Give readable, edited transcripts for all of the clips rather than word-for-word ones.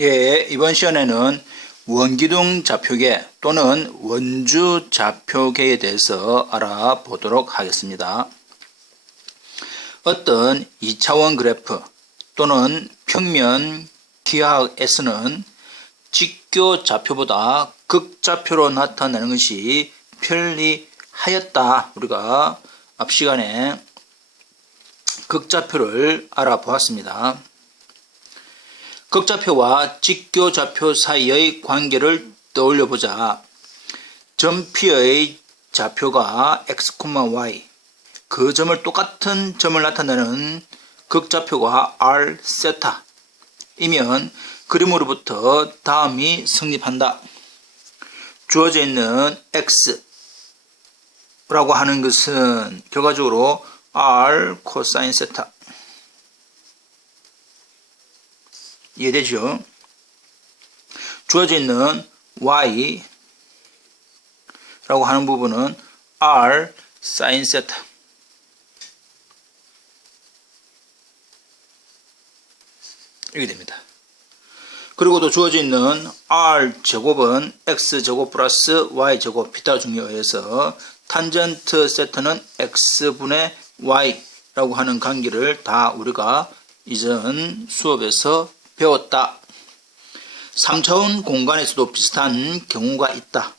예, 이번 시간에는 원기둥 좌표계 또는 원주 좌표계에 대해서 알아보도록 하겠습니다. 어떤 2차원 그래프 또는 평면 기하학에서는 직교 좌표보다 극좌표로 나타내는 것이 편리하였다. 우리가 앞 시간에 극좌표를 알아보았습니다. 극좌표와 직교좌표 사이의 관계를 떠올려보자. 점 P의 좌표가 x, y, 그 점을 똑같은 점을 나타내는 극좌표가 r, 세타이면 그림으로부터 다음이 성립한다. 주어져 있는 x라고 하는 것은 결과적으로 r 코사인 세타. 이해되죠? 주어져 있는 y 라고 하는 부분은 r 사인 세타. 이렇게 됩니다. 그리고 또 주어져 있는 r 제곱은 x 제곱 플러스 y 제곱 비타 중에 의해서 탄젠트 세타는 x분의 y 라고 하는 관계를 다 우리가 이전 수업에서 배웠다. 3차원 공간에서도 비슷한 경우가 있다.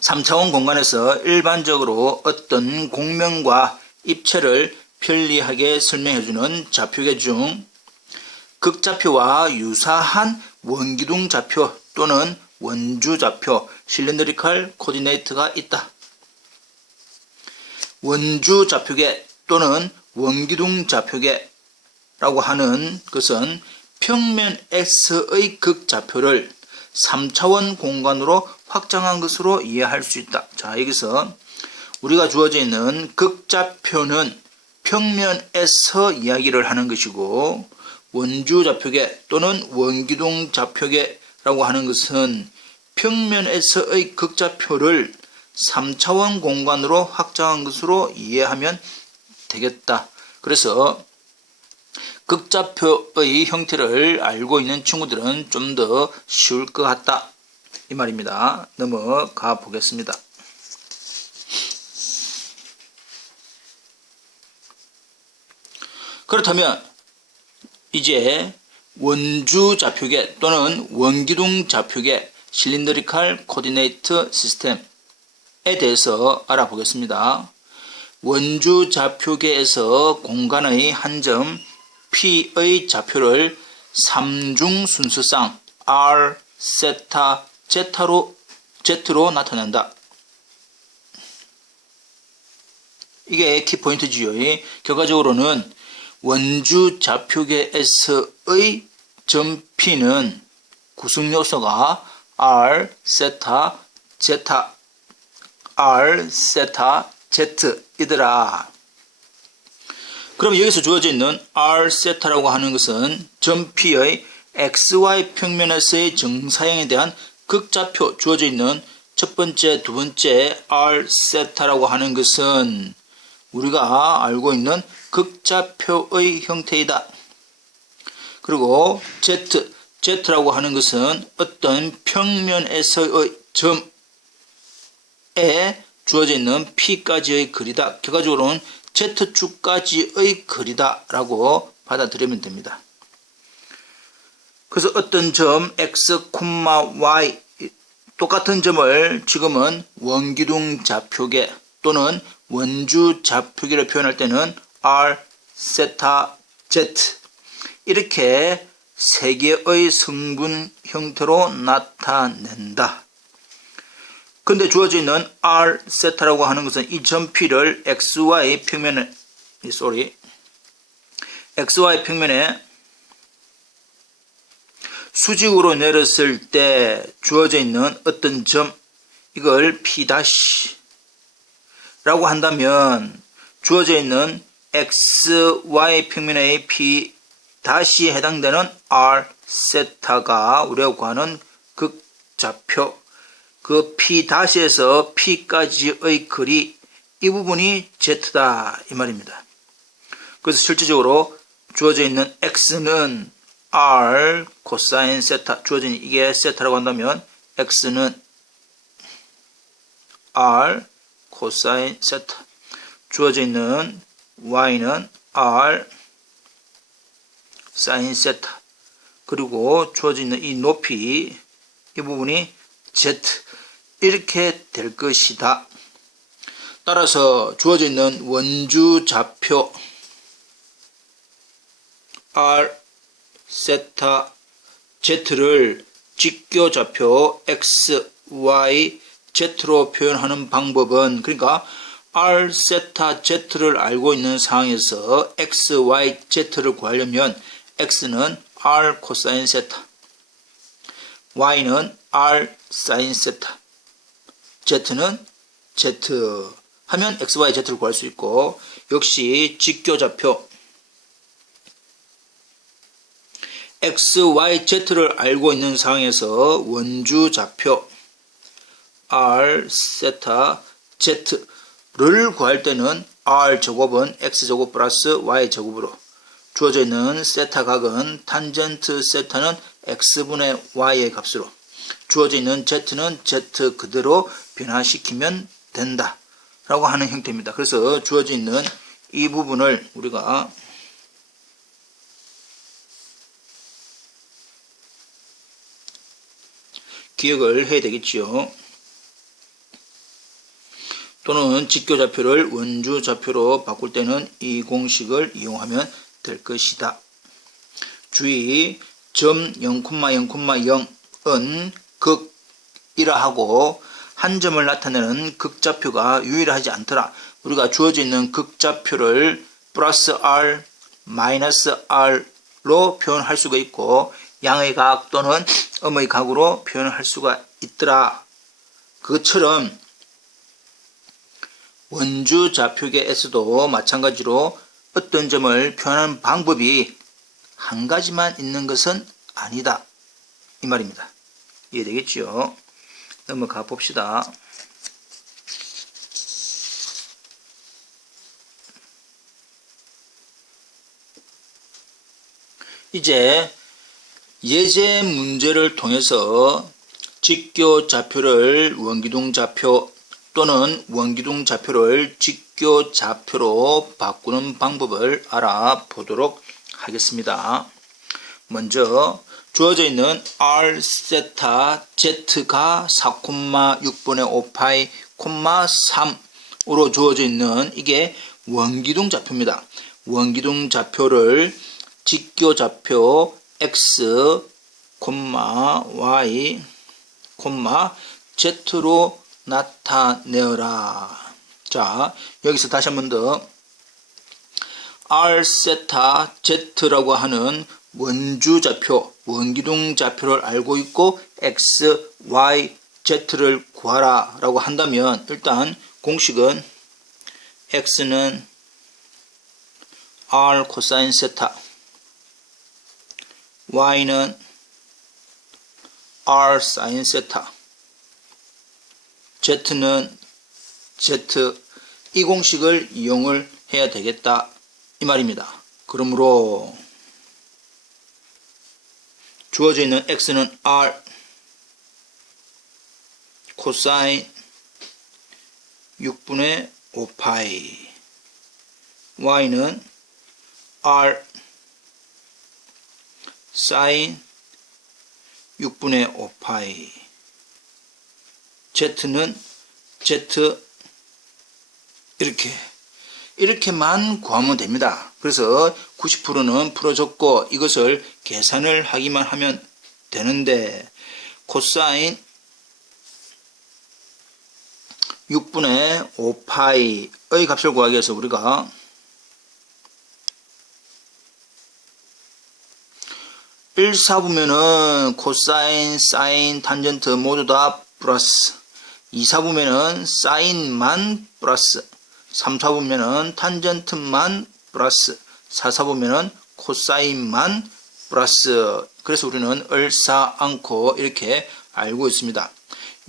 3차원 공간에서 일반적으로 어떤 공명과 입체를 편리하게 설명해주는 좌표계 중 극좌표와 유사한 원기둥 좌표 또는 원주 좌표, 실린드리컬 코디네이트가 있다. 원주 좌표계 또는 원기둥 좌표계 라고 하는 것은 평면 X의 극좌표를 3차원 공간으로 확장한 것으로 이해할 수 있다. 자, 여기서 우리가 주어져 있는 극좌표는 평면에서 이야기를 하는 것이고 원주 좌표계 또는 원기둥 좌표계라고 하는 것은 평면에서의 극좌표를 3차원 공간으로 확장한 것으로 이해하면 되겠다. 그래서 극좌표의 형태를 알고 있는 친구들은 좀 더 쉬울 것 같다. 이 말입니다. 넘어가 보겠습니다. 그렇다면 이제 원주 좌표계 또는 원기둥 좌표계 실린드리컬 코디네이트 시스템에 대해서 알아보겠습니다. 원주 좌표계에서 공간의 한 점 P의 좌표를 3중 순서상 R, 세타, Z로 나타낸다. 이게 키포인트지요. 결과적으로는 원주 좌표계에서의 점 P는 구성 요소가 R, 세타, 제타, R, 세타, Z 이더라. 그럼 여기서 주어져 있는 r 세타라고 하는 것은 점 P의 xy 평면에서의 정사형에 대한 극좌표 주어져 있는 첫 번째, 두 번째 r 세타라고 하는 것은 우리가 알고 있는 극좌표의 형태이다. 그리고 Z라고 하는 것은 어떤 평면에서의 점에 주어져 있는 P까지의 거리다. 결과적으로는 Z축까지의 거리다 라고 받아들이면 됩니다. 그래서 어떤 점 x, y 똑같은 점을 지금은 원기둥 좌표계 또는 원주 좌표계로 표현할 때는 r, 세타, z 이렇게 세 개의 성분 형태로 나타낸다. 근데 주어져 있는 r 세타라고 하는 것은 이 점 P를 xy 평면에 수직으로 내렸을 때 주어져 있는 어떤 점 이걸 P' 라고 한다면 주어져 있는 xy 평면의 P'에 해당되는 r 세타가 우리가 구하는 극좌표 그 P'에서 P까지의 거리 이 부분이 Z다 이 말입니다. 그래서 실질적으로 주어져 있는 X는 R 코사인 세타 주어진 이게 세타라고 한다면 X는 R 코사인 세타 주어져 있는 Y는 R 사인 세타 그리고 주어져 있는 이 높이 이 부분이 Z 이렇게 될 것이다. 따라서 주어져 있는 원주 좌표 R 세타 Z를 직교 좌표 X, Y, Z로 표현하는 방법은 그러니까 R 세타 Z를 알고 있는 상황에서 X, Y, Z를 구하려면 X는 R 코사인 세타 Y는 R 사인 세타 Z는 Z 하면 X, Y, Z를 구할 수 있고 역시 직교 좌표 X, Y, Z를 알고 있는 상황에서 원주 좌표 R 세타 Z를 구할 때는 R 제곱은 X 제곱 플러스 Y 제곱으로 주어져 있는 세타 각은 탄젠트 세타는 X분의 Y의 값으로 주어져 있는 Z는 Z 그대로 변화시키면 된다 라고 하는 형태입니다. 그래서 주어져 있는 이 부분을 우리가 기억을 해야 되겠지요. 또는 직교 좌표를 원주 좌표로 바꿀 때는 이 공식을 이용하면 될 것이다. 주의 점 0,0,0은 극이라 하고 한 점을 나타내는 극좌표가 유일하지 않더라. 우리가 주어져 있는 극좌표를 플러스 R, 마이너스 R로 표현할 수가 있고 양의 각 또는 음의 각으로 표현할 수가 있더라. 그것처럼 원주 좌표계에서도 마찬가지로 어떤 점을 표현하는 방법이 한 가지만 있는 것은 아니다. 이 말입니다. 이해되겠죠? 넘어가 봅시다. 이제 예제 문제를 통해서 직교 좌표를 원기둥 좌표 또는 원기둥 좌표를 직교 좌표로 바꾸는 방법을 알아보도록 하겠습니다. 먼저 주어져 있는 R 세타 Z가 4,6분의 5파이, 3으로 주어져 있는 이게 원기둥 좌표입니다. 원기둥 좌표를 직교 좌표 X, Y, Z로 나타내어라. 자, 여기서 다시 한 번 더 R 세타 Z라고 하는 원주 좌표, 원기둥 좌표를 알고 있고 X, Y, Z를 구하라 라고 한다면 일단 공식은 X는 R 코사인 세타 Y는 R 사인 세타 Z는 Z 이 공식을 이용을 해야 되겠다 이 말입니다. 그러므로 주어져 있는 X는 R 코사인 6분의 5파이 Y는 R 사인 6분의 5파이 Z는 Z 이렇게만 구하면 됩니다. 그래서 90%는 풀어줬고 이것을 계산을 하기만 하면 되는데 코사인 6분의 5파이의 값을 구하기 위해서 우리가 1사보면은 코사인, 사인, 탄젠트 모두 다 플러스 2사보면은 사인만 플러스 3사보면은 탄젠트만 플러스 4사보면은 코사인만 플러스 그래서 우리는 얼싸 않고 이렇게 알고 있습니다.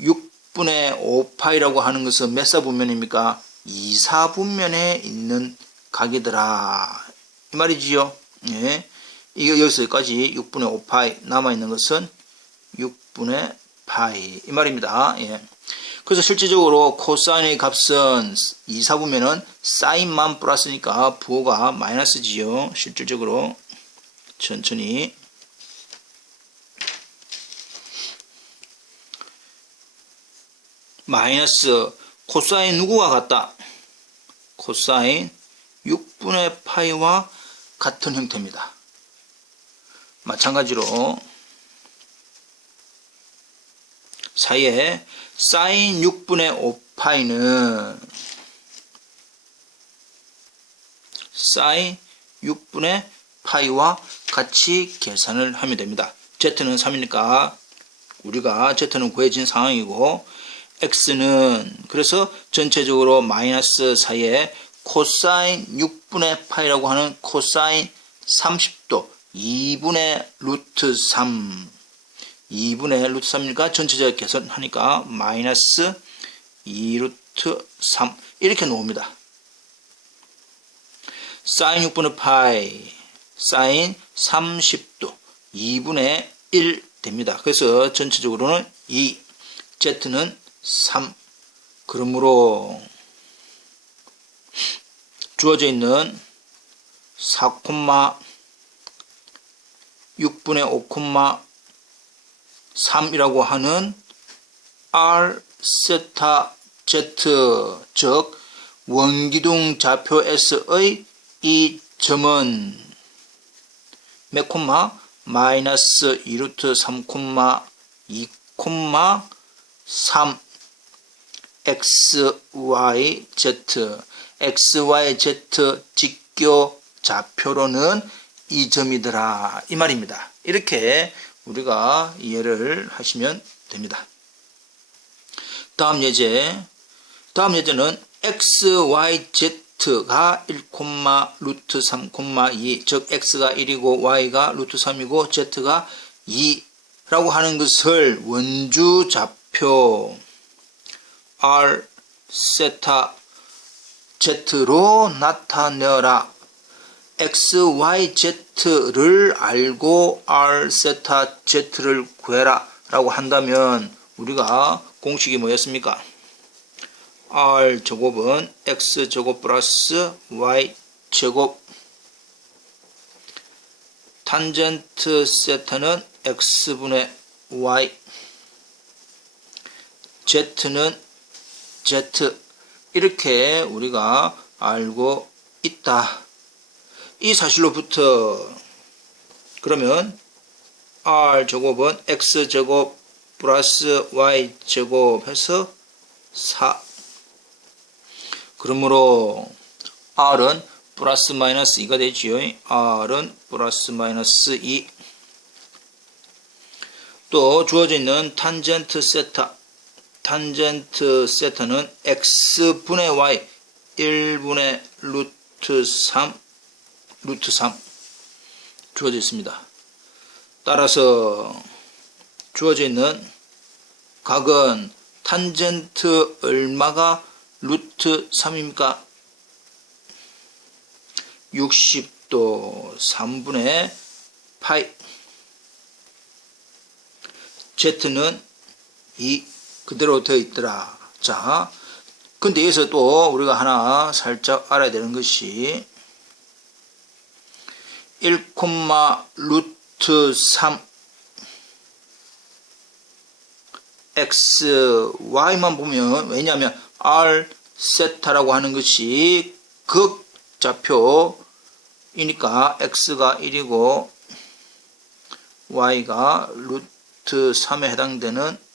6분의 5파이라고 하는 것은 몇 사분면입니까? 2사분면에 있는 각이더라 이 말이지요. 예. 이게 여기서까지 6분의 5파이, 남아있는 것은 6분의 파이 이 말입니다. 예. 그래서 실질적으로 코사인의 값은 2, 4부면은 사인만 플러스니까 부호가 마이너스지요. 실질적으로 천천히 마이너스 코사인 누구와 같다? 코사인 6분의 파이와 같은 형태입니다. 마찬가지로 사이에 사인 6분의 5파이는 사인 6분의 파이와 같이 계산을 하면 됩니다. Z는 3이니까 우리가 Z는 구해진 상황이고 X는 그래서 전체적으로 마이너스 사이에 코사인 6분의 파이라고 하는 코사인 30도 2분의 루트 3 2분의 루트 3이니까 전체적 계산하니까 마이너스 2루트 3 이렇게 나옵니다. 사인 6분의 파이 사인 30도 2분의 1 됩니다. 그래서 전체적으로는 2 Z는 3 그러므로 주어져 있는 4,6분의 5,3이라고 하는 R 세타 Z 즉 원기둥 좌표 S의 이 점은 몇 콤마? 마이너스 2루트 3, 2, 3 XYZ XYZ 직교 좌표로는 이 점이더라 이 말입니다. 이렇게 우리가 이해를 하시면 됩니다. 다음 예제는 XYZ가 1, 루트 3, 2 즉 X가 1이고 Y가 루트 3이고 Z가 2라고 하는 것을 원주 좌표 R 세타 Z로 나타내라. XYZ를 알고 R 세타 Z를 구해라 라고 한다면 우리가 공식이 뭐였습니까? R 제곱은 X 제곱 플러스 Y 제곱 탄젠트 세타는 X분의 Y Z는 Z 이렇게 우리가 알고 있다. 이 사실로부터 그러면 R제곱은 X제곱 플러스 Y제곱 해서 4 그러므로 R은 플러스 마이너스 2가 되지요. R은 플러스 마이너스 2 또 주어져 있는 탄젠트 세타는 X분의 Y 1분의 루트 3 주어져 있습니다. 따라서 주어져 있는 각은 탄젠트 얼마가 루트 3입니까? 60도 3분의 파이 Z는 2 그대로 되어 있더라. 자, 근데 여기서 또 우리가 하나 살짝 알아야 되는 것이 1, 루트 3 x, y만 보면 왜냐하면 r 세타라고 하는 것이 극좌표이니까 x가 1이고 y가 루트 3에 해당되는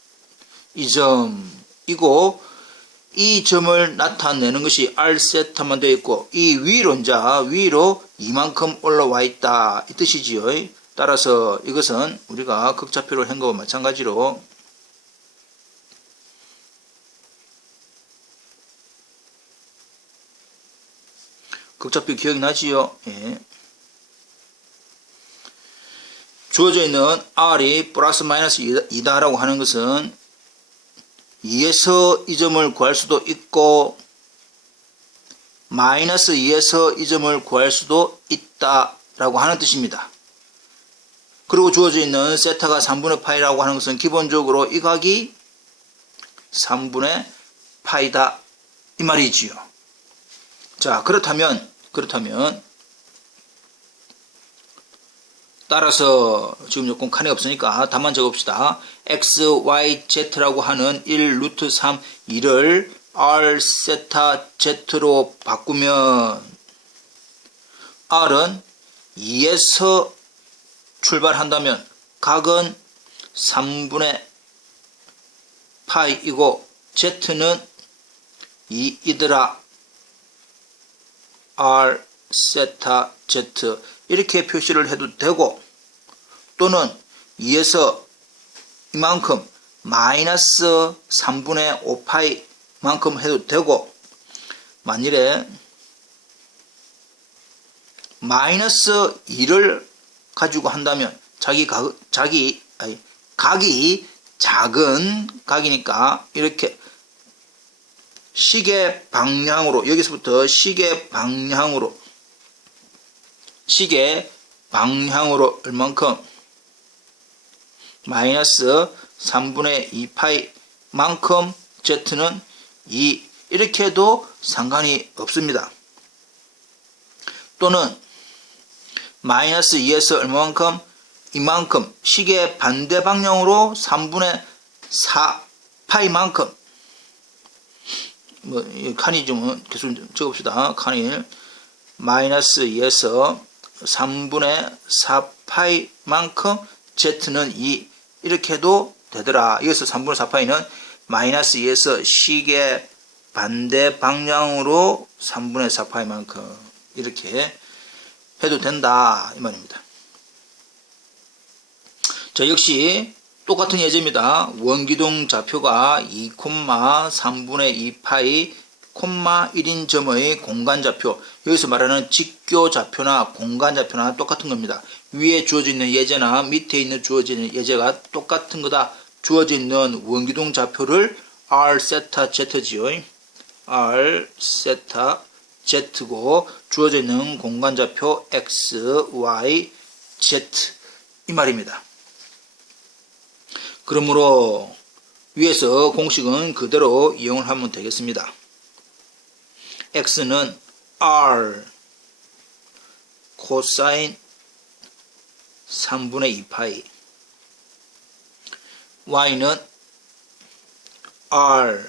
이 점이고 이 점을 나타내는 것이 r 세타만 되어 있고 이 위로 이만큼 올라와 있다 이 뜻이지요. 따라서 이것은 우리가 극좌표로 한 거와 마찬가지로 극좌표 기억이 나지요? 예. 주어져 있는 r이 플러스 마이너스 2다라고 하는 것은 2에서 이 점을 구할 수도 있고 마이너스 2에서 이 점을 구할 수도 있다라고 하는 뜻입니다. 그리고 주어져 있는 세타가 3분의 파이라고 하는 것은 기본적으로 이 각이 3분의 파이다 이 말이지요. 자, 그렇다면 따라서 지금 조금 칸이 없으니까 답만 적읍시다. x, y, z라고 하는 1 루트 3 2를 r 세타 z로 바꾸면 r은 2에서 출발한다면 각은 3분의 파이이고 z는 2이더라. r 세타 z 이렇게 표시를 해도 되고, 또는 2에서 이만큼 마이너스 3분의 5파이 만큼 해도 되고, 만일에 마이너스 2를 가지고 한다면 각이 작은 각이니까 이렇게 시계 방향으로, 여기서부터 시계 방향으로 얼만큼 마이너스 3분의 2파이 만큼 z는 2 이렇게 해도 상관이 없습니다. 또는 마이너스 2에서 얼마만큼? 이만큼 시계 반대 방향으로 3분의 4파이만큼, 칸이 좀 계속 적읍시다. 칸이 마이너스 2에서 3분의 4파이만큼 z는 2 이렇게 해도 되더라. 여기서 3분의 4파이는 마이너스 2에서 시계 반대 방향으로 3분의 4파이만큼 이렇게 해도 된다 이 말입니다. 자, 역시 똑같은 예제입니다. 원기둥 좌표가 2,3분의 2파이, 1인 점의 공간좌표, 여기서 말하는 직교좌표나 공간좌표나 똑같은 겁니다. 위에 주어져 있는 예제나 밑에 있는 주어져 있는 예제가 똑같은 거다. 주어져 있는 원기둥 좌표를 r 세타 z지요. r 세타 z고 주어져 있는 공간좌표 x, y, z 이 말입니다. 그러므로 위에서 공식은 그대로 이용을 하면 되겠습니다. x는 r 코사인 3분의 2파이, y는 r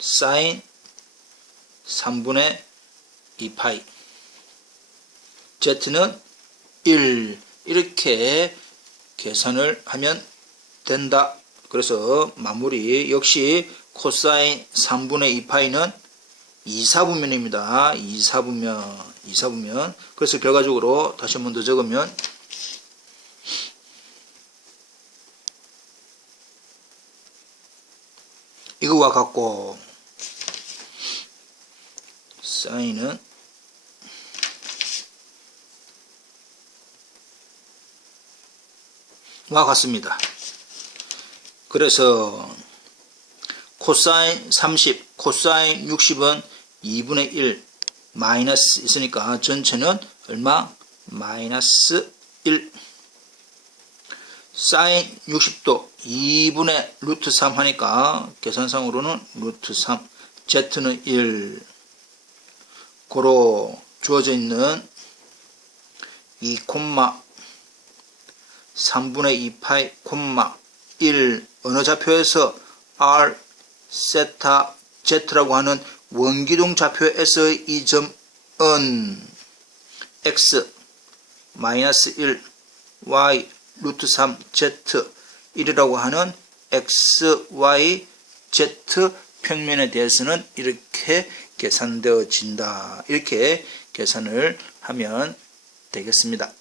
사인 3분의 2파이, z는 1 이렇게 계산을 하면 된다. 그래서 마무리 역시 코사인 3분의 2파이는 2사분면입니다. 2사분면. 그래서 결과적으로 다시 한 번 더 적으면 이거와 같고, 사인은 와 같습니다. 그래서 코사인 30, 코사인 60은 2분의 1 마이너스 있으니까 전체는 얼마? 마이너스 1. 사인 60도 2분의 루트 3 하니까 계산상으로는 루트 3, z는 1. 고로 주어져 있는 2,3분의 2파이, 1 어느 좌표에서 r 세타 z라고 하는 원기둥 좌표에서의 이 점은 x 마이너스 1 y 루트 3 z 1이라고 하는 x, y, z 평면에 대해서는 이렇게 계산되어진다. 이렇게 계산을 하면 되겠습니다.